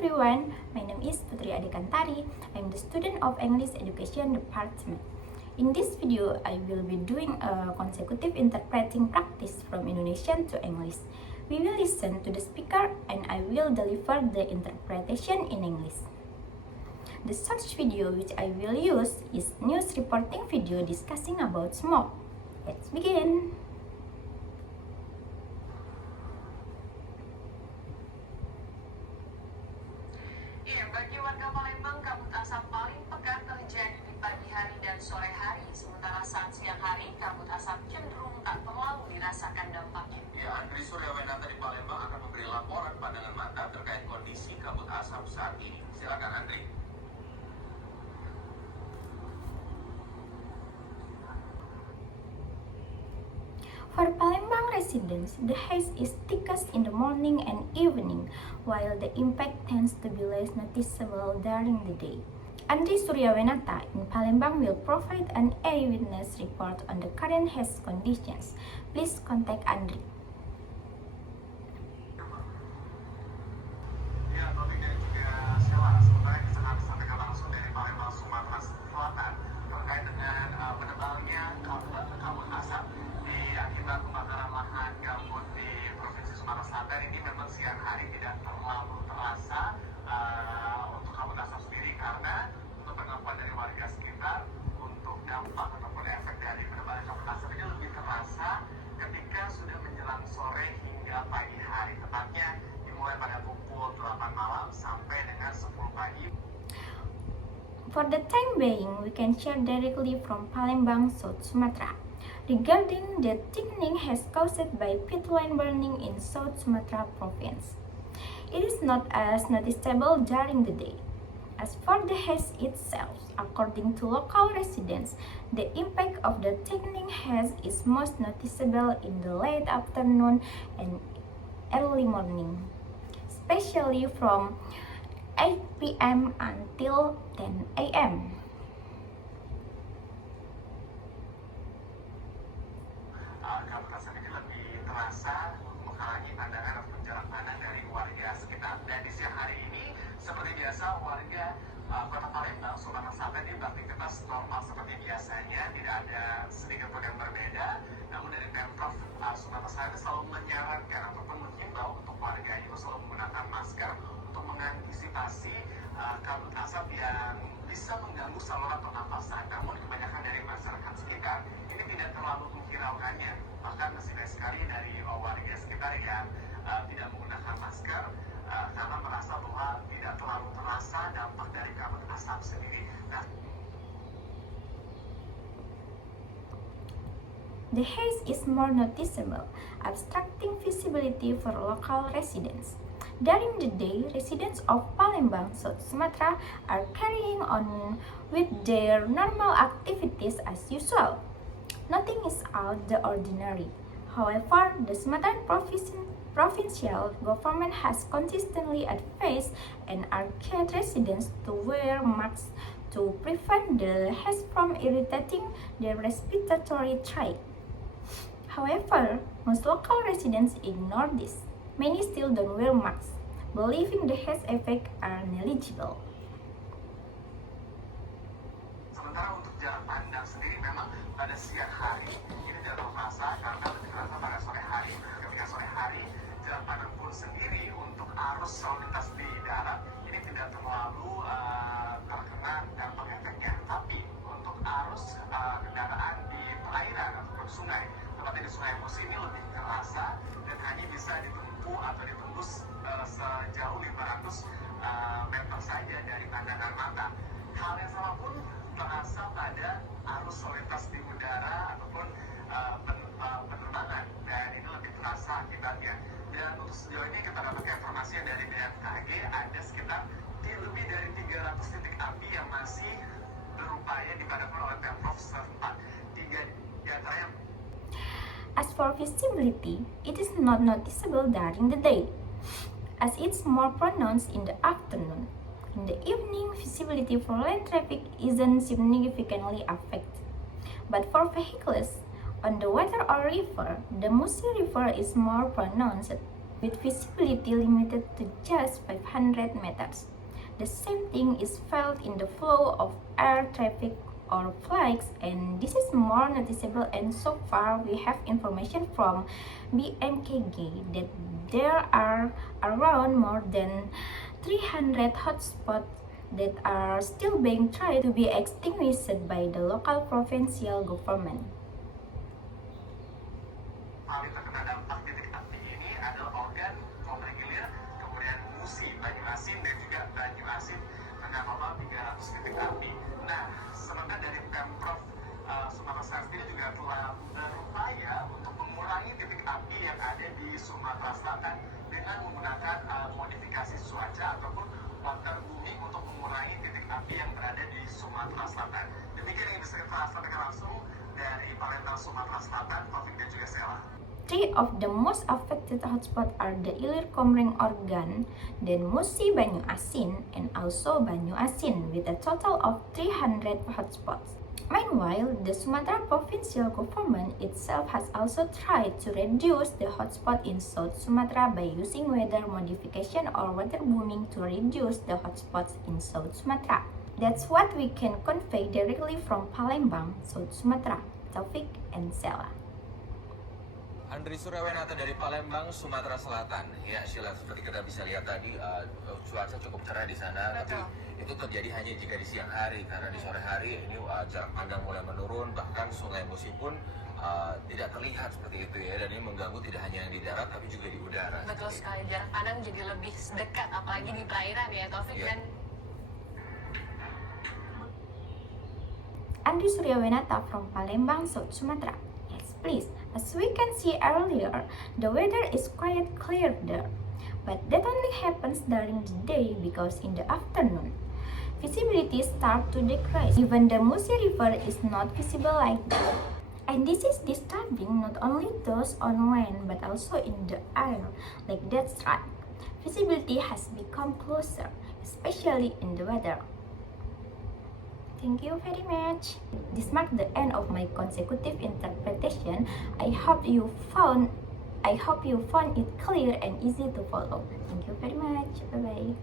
everyone, my name is Putri Adekantari. I'm the student of English Education Department. In this video, I will be doing a consecutive interpreting practice from Indonesian to English. We will listen to the speaker and I will deliver the interpretation in English. The search video which I will use is news reporting video discussing about smoke. Let's begin. Bagi warga Palembang, kabut asap paling pekat terjadi di pagi hari dan sore hari. Sementara saat siang hari, kabut asap cenderung tak terlalu dirasakan dampaknya. Andri Suryawenata di Palembang akan memberi laporan pandangan mata terkait kondisi kabut asap saat ini. Silakan Andri. For Palembang residents, the haze is thickest in the morning and evening, while the impact tends to be less noticeable during the day. Andri Suryawenata in Palembang will provide an eyewitness report on the current haze conditions. Please contact Andri. Ya, Taufik dan juga Sheila, sementara kita akan sampaikan langsung dari Palembang, Sumatera Selatan terkait dengan menebalnya kabut asap akibat kebakaran lahan gambut di Provinsi Sumatera Selatan. Ini memang siang hari tidak terlalu terasa untuk kabut asap sendiri, karena untuk pengakuan dari warga sekitar untuk dampak ataupun efek dari penebalan kabut asap ini lebih terasa ketika sudah menjelang sore hingga pagi hari, tepatnya dimulai pada pukul 8 malam sampai dengan 10 pagi. For the time being, we can share directly from Palembang, South Sumatra. Regarding the thickening haze caused by peatland burning in South Sumatra province, it is not as noticeable during the day. As for the haze itself, according to local residents, the impact of the thickening haze is most noticeable in the late afternoon and early morning, especially from 8 p.m. until 10 a.m. Kabut asap ini lebih terasa menghalangi pandangan ataupun jarak pandang dari warga sekitar. Dan di siang hari ini, seperti biasa, warga Kota Palembang, Sumatera Selatan ini beraktivitas normal seperti biasanya, tidak ada sedikit pun yang berbeda. Namun dari Pemprov Sumatera Selatan selalu menyarankan ataupun menghimbau untuk warga itu selalu menggunakan masker untuk mengantisipasi kabut asap yang bisa mengganggu saluran pernapasan. Namun kebanyakan dari masyarakat sekitar ini tidak terlalu menghiraukannya. Bahkan masih banyak sekali dari warga sekitar yang tidak menggunakan masker karena merasa bahwa tidak terlalu terasa dampak dari kabut asap sendiri. Nah, the haze is more noticeable, obstructing visibility for local residents. During the day, residents of Palembang, South Sumatra are carrying on with their normal activities as usual. Nothing is out the ordinary. However, the Sumatran provincial government has consistently advised and urged residents to wear masks to prevent the haze from irritating their respiratory tract. However, most local residents ignore this. Many still don't wear masks, believing the haze effect are negligible. sementara untuk jarak pandang sendiri memang pada siang hari ini tidak terasa, karena lebih terasa pada sore hari. Ketika sore hari, jarak pandang pun sendiri untuk arus lalu lintas di darat ini tidak terlalu terkena dampak efeknya. Tapi untuk arus kendaraan di perairan ataupun sungai, seperti di Sungai Musi, ini lebih terasa dan hanya bisa ditempuh atau ditembus sejauh 500 meter saja dari pandangan mata. Hal yang sama pun terasa pada arus lalu lintas di udara ataupun penerbangan, dan ini lebih terasa akibatnya. Dan untuk sejauh ini kita dapatkan informasi dari BMKG ada sekitar lebih dari 300 titik api yang masih berupaya dipadamkan oleh Pemprov setempat. 3 di antaranya. As for visibility, it is not noticeable during the day, as it's more pronounced in the afternoon. In the evening, visibility for land traffic isn't significantly affected. But for vehicles on the water or river, the Musi River is more pronounced. with visibility limited to just 500 meters. The same thing is felt in the flow of air traffic or flights, and this is more noticeable, and so far we have information from BMKG that there are around more than 300 hotspots that are still being tried to be extinguished by the local provincial government. Paling terkena dampak titik api ini adalah Ogan, Komering Ilir, kemudian Musi, Banyuasin, dan juga Banyuasin dengan total 300 titik api. Nah, sementara dari Pemprov Sumatera Selatan sendiri juga telah berupaya untuk mengurangi titik api yang ada di Sumatera Selatan dengan menggunakan modifikasi cuaca ataupun water booming untuk mengurangi titik api yang berada di Sumatera Selatan. Demikian yang bisa kita sampaikan langsung dari Palembang, Sumatera Selatan, Taufik dan juga Sela. Three of the most affected hotspots are the Ilir Komering Organ, then Musi Banyuasin, and also Banyuasin with a total of 300 hotspots. Meanwhile, the Sumatra provincial government itself has also tried to reduce the hotspot in South Sumatra by using weather modification or water booming to reduce the hotspots in South Sumatra. That's what we can convey directly from Palembang, South Sumatra. Taufik and Sela. Andri Suryawenata dari Palembang, Sumatera Selatan. Ya, Sheila, seperti kita bisa lihat tadi, cuaca cukup cerah di sana. Betul. Tapi itu terjadi hanya jika di siang hari, karena di sore hari ini jarak pandang mulai menurun, bahkan Sungai Musi pun tidak terlihat seperti itu ya. Dan ini mengganggu tidak hanya yang di darat, tapi juga di udara. Betul sekali, jarak pandang jadi lebih dekat, apalagi di perairan ya Taufik. Iya. Dan Andri Suryawenata from Palembang, South Sumatra. Yes, please. As we can see earlier, the weather is quite clear there. But that only happens during the day because in the afternoon, visibility starts to decrease. Even the Musi River is not visible like that. And this is disturbing not only those on land but also in the air, like that's right. Visibility has become closer, especially in the weather. Thank you very much. This marks the end of my consecutive interpretation. I hope you found it clear and easy to follow. Thank you very much. Bye bye.